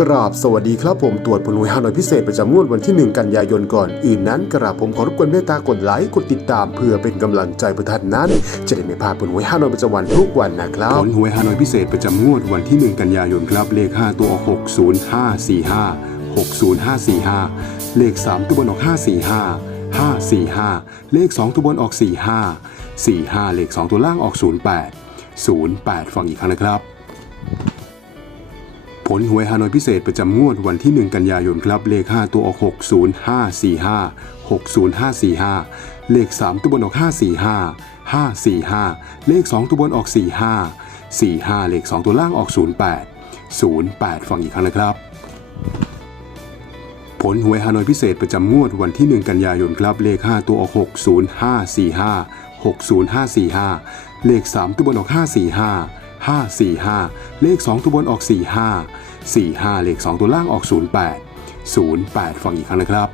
กราบสวัสดีครับผมตรวจผลหวยฮานอยพิเศษประจำงวดวันที่ 1 กันยายนก่อนอื่นนั้นกราบผมขอรบกวนเมตตากดไลค์กดติดตาม เพื่อเป็นกำลังใจประท่านนั้น จะได้ไม่พลาดผลหวยฮานอยประจำวันทุกวันนะครับผลหวยฮานอยพิเศษประจำงวดวันที่ 1 กันยายนครับเลข 5 ตัวออก60545 60545 เลข 3 ตัวบนออก545 545 เลข 2 ตัวบนออก 45 45 เลข 2 ตัวล่างออก 08 08 ฟังอีกครั้งนะครับ ผลหวยฮานอยพิเศษประจำงวดวันที่ 1 กันยายนครับเลข 5 ตัวออก 60545 60545 เลข 3 ตัวบนออก 545 545 เลข 2 ตัวบนออก 45 45 เลข 2 ตัวล่างออก 08 08 ฟังอีกครั้งนะครับ ผลหวยฮานอยพิเศษประจำงวดวันที่ 1 กันยายนครับเลข 5 ตัวออก 60545 60545 เลข 3 ตัวบนออก 545 545 เลข 2 ตัวบนออก 45 45 เลข 2 ตัวล่างออก 08 08 ฟังอีกครั้งนะครับ